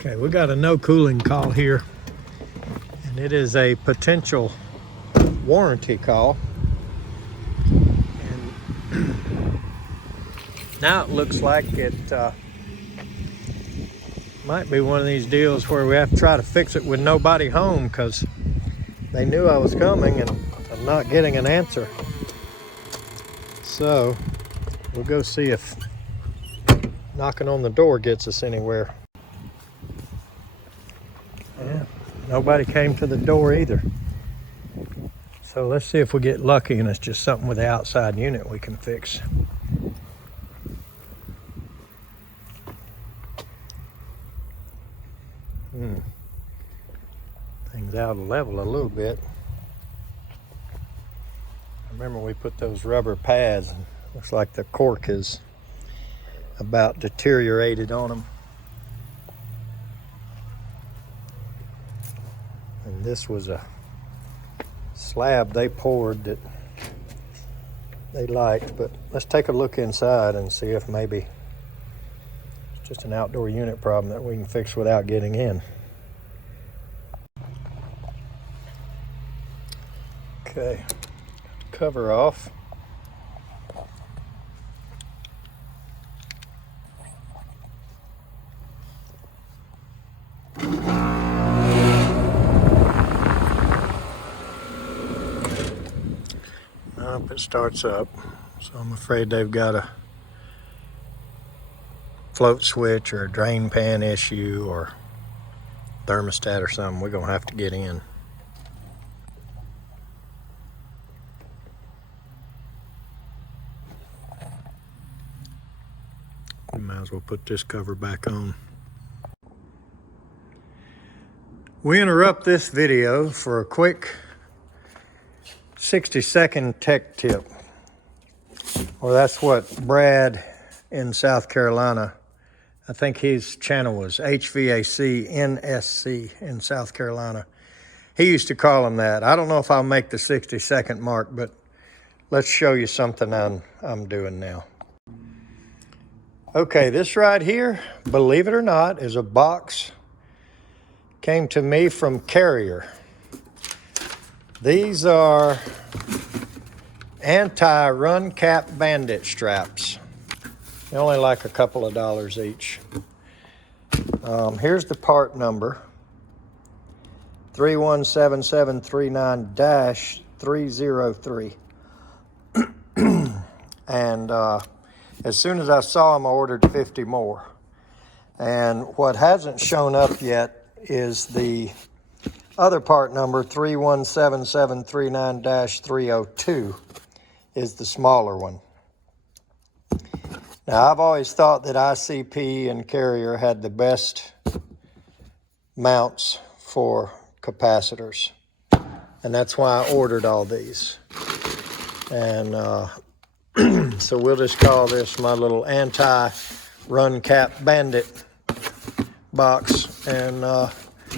Okay, we got a no cooling call here, and it is a potential warranty call. And now it looks like it might be one of these deals where we have to try to fix it with nobody home, because they knew I was coming and I'm not getting an answer. So we'll go see if knocking on the door gets us anywhere. Yeah, nobody came to the door either. So let's see if we get lucky and it's just something with the outside unit we can fix. Things out of level a little bit. I remember we put those rubber pads, and looks like the cork is about deteriorated on them. And this was a slab they poured that they liked, but let's take a look inside and see if maybe it's just an outdoor unit problem that we can fix without getting in. Okay, cover off. It starts up, so I'm afraid they've got a float switch or a drain pan issue or thermostat or something. We're gonna have to get in. We might as well put this cover back on. We interrupt this video for a quick 60-second tech tip. Well, that's what Brad in South Carolina, I think his channel was HVAC NSC in South Carolina. He used to call them that. I don't know if I'll make the 60-second mark, but let's show you something I'm doing now. Okay, this right here, believe it or not, is a box. Came to me from Carrier. These are anti-run cap bandit straps. They're only like a couple of dollars each. Here's the part number, 317739-303. And as soon as I saw them, I ordered 50 more. And what hasn't shown up yet is the other part number, 317739-302, is the smaller one. Now, I've always thought that ICP and Carrier had the best mounts for capacitors, and that's why I ordered all these. And so we'll just call this my little anti-run cap bandit box, and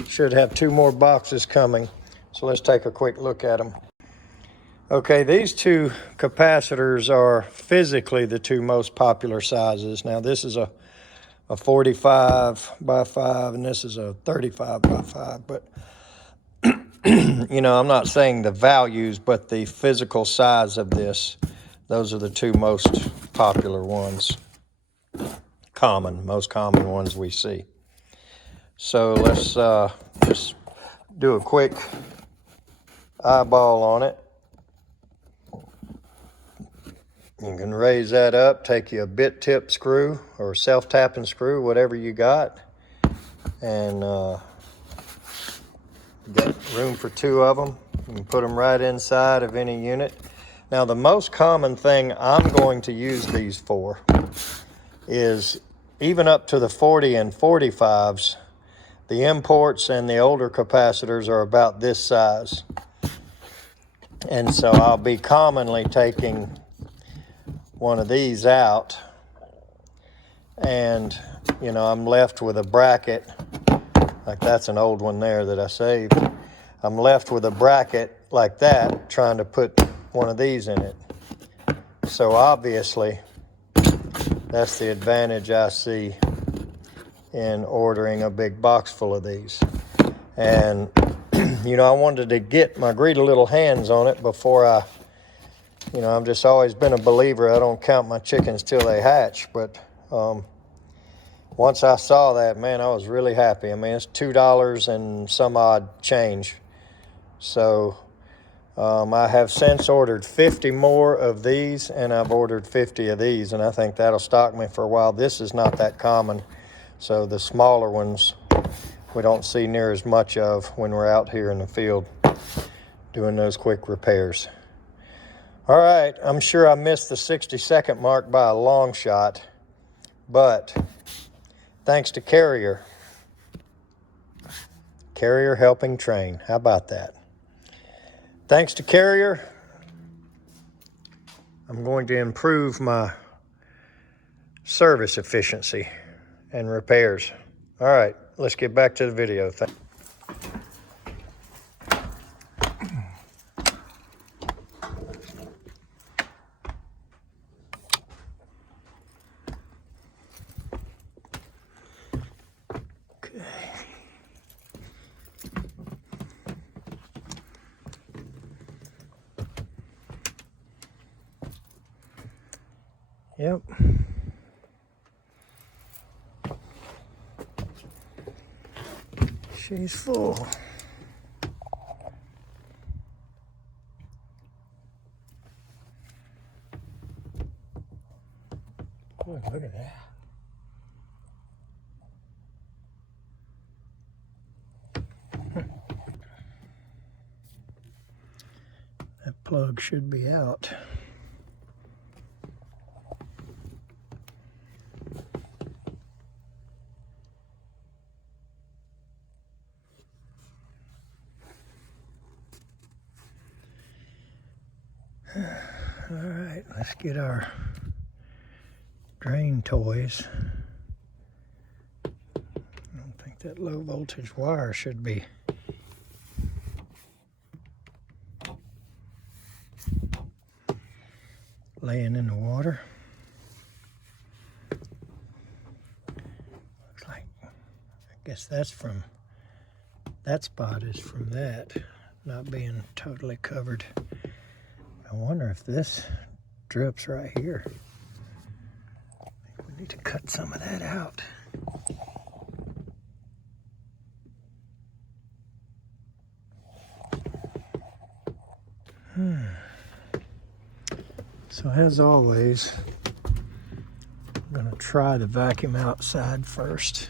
should have 2 more boxes coming. So let's take a quick look at them. Okay, these 2 capacitors are physically the 2 most popular sizes. Now, this is a 45 by 5 and this is a 35 by 5, but you know, I'm not saying the values, but the physical size of this, those are the 2 most popular ones, most common ones we see. So let's just do a quick eyeball on it. You can raise that up, take you a bit tip screw or self-tapping screw, whatever you got, and got room for 2 of them. You can put them right inside of any unit. Now, the most common thing I'm going to use these for is even up to the 40 and 45s. The imports and the older capacitors are about this size. And so I'll be commonly taking one of these out, and you know, I'm left with a bracket, like that's an old one there that I saved. I'm left with a bracket like that, trying to put one of these in it. So obviously, that's the advantage I see in ordering a big box full of these. And, you know, I wanted to get my greedy little hands on it before I've just always been a believer. I don't count my chickens till they hatch. But once I saw that, man, I was really happy. I mean, it's $2 and some odd change. So I have since ordered 50 more of these, and I've ordered 50 of these, and I think that'll stock me for a while. This is not that common, so the smaller ones we don't see near as much of when we're out here in the field doing those quick repairs. All right, I'm sure I missed the 60-second mark by a long shot, but thanks to Carrier helping train. How about that? Thanks to Carrier, I'm going to improve my service efficiency and repairs. All right, let's get back to the video. Okay. Yep. She's full. Oh, look at that. That plug should be out. All right, let's get our drain toys. I don't think that low voltage wire should be laying in the water. Looks like, I guess that spot is from that, not being totally covered. I wonder if this drips right here. I think we need to cut some of that out. So as always, I'm gonna try the vacuum outside first.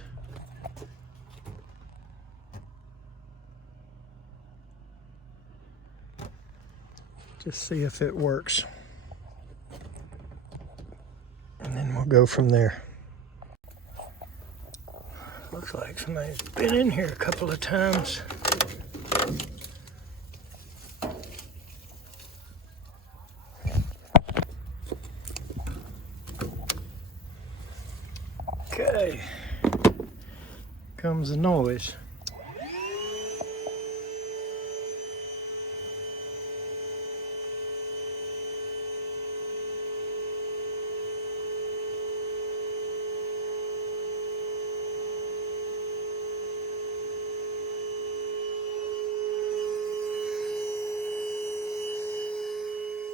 Just see if it works. And then we'll go from there. Looks like somebody's been in here a couple of times. Okay, comes the noise.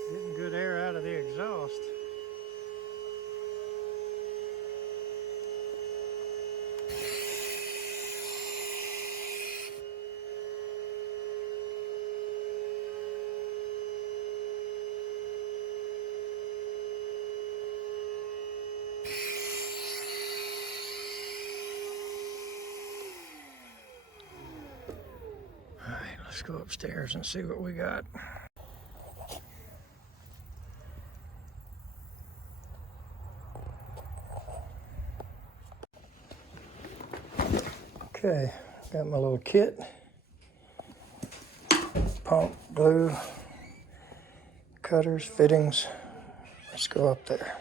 Getting good air out of the exhaust. All right, let's go upstairs and see what we got. Okay, got my little kit. Pump, glue, cutters, fittings. Let's go up there.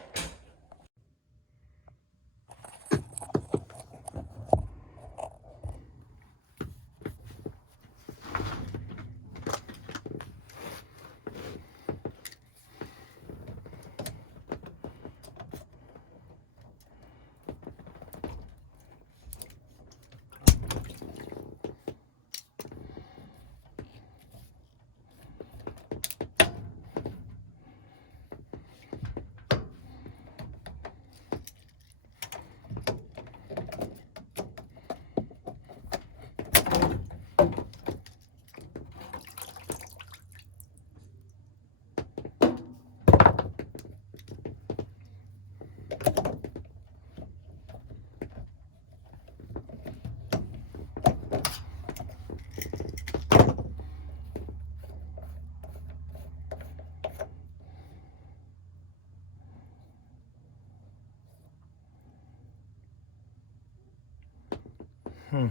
See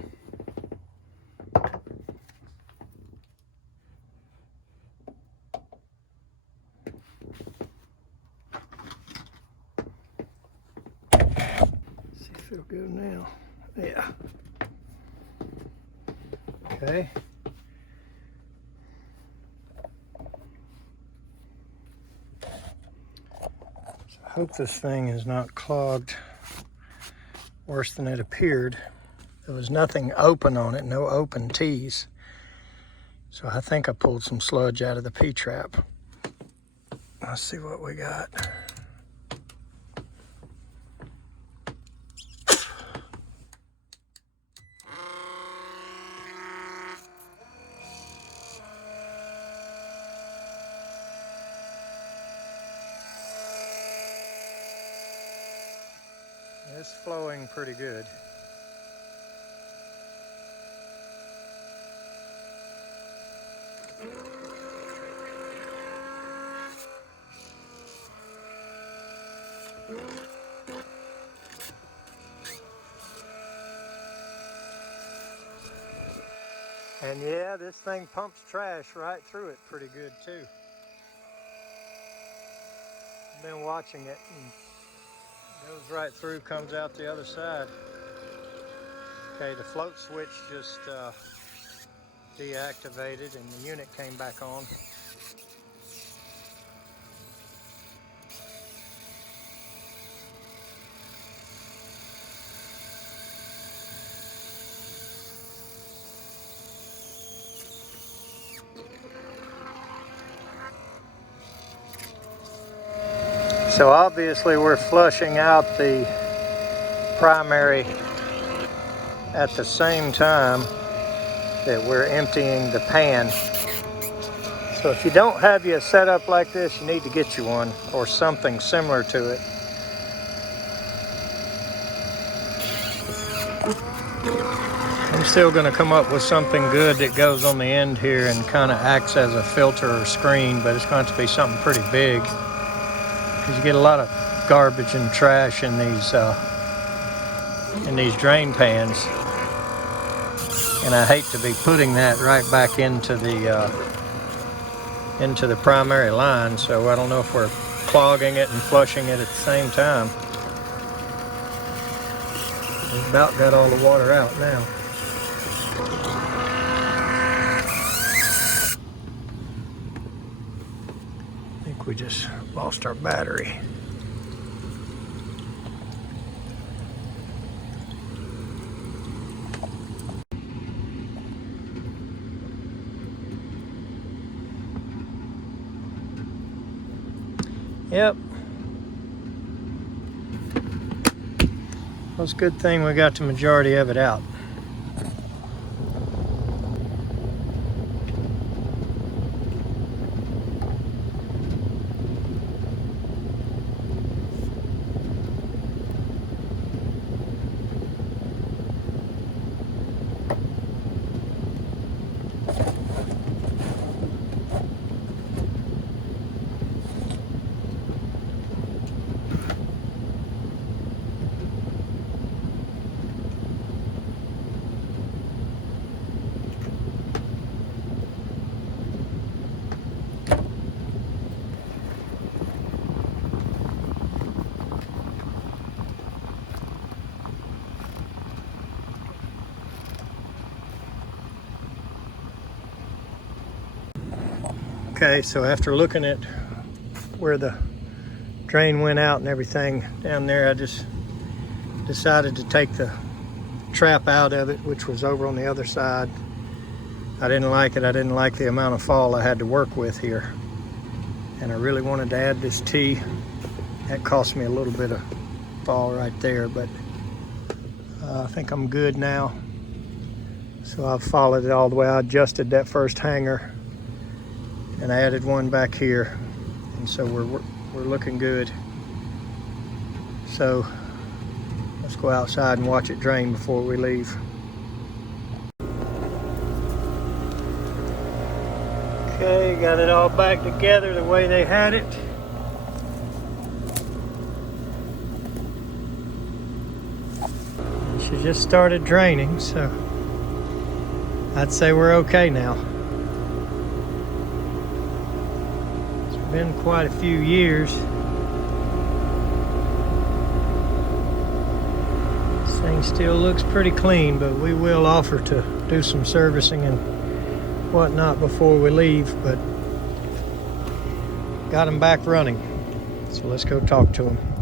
if it'll go now. Yeah. Okay. So I hope this thing is not clogged worse than it appeared. There was nothing open on it, no open T's. So I think I pulled some sludge out of the P-trap. Let's see what we got. It's flowing pretty good. And yeah, this thing pumps trash right through it pretty good too. I've been watching it and goes right through, comes out the other side. Okay, the float switch just deactivated and the unit came back on. So obviously we're flushing out the primary at the same time that we're emptying the pan. So if you don't have you a setup like this, you need to get you one or something similar to it. I'm still going to come up with something good that goes on the end here and kind of acts as a filter or screen, but it's going to have to be something pretty big because you get a lot of garbage and trash in these drain pans, and I hate to be putting that right back into the primary line. So I don't know if we're clogging it and flushing it at the same time. We've about got all the water out now. I think we just lost our battery. Yep. Well, it's a good thing we got the majority of it out. Okay, so after looking at where the drain went out and everything down there, I just decided to take the trap out of it, which was over on the other side. I didn't like it. I didn't like the amount of fall I had to work with here. And I really wanted to add this T. That cost me a little bit of fall right there, but I think I'm good now. So I've followed it all the way. I adjusted that first hanger and I added one back here, and so we're looking good. So let's go outside and watch it drain before we leave. Okay, got it all back together the way they had it. You She just started draining, so I'd say we're okay now. It's been quite a few years. This thing still looks pretty clean, but we will offer to do some servicing and whatnot before we leave, but got them back running. So let's go talk to them.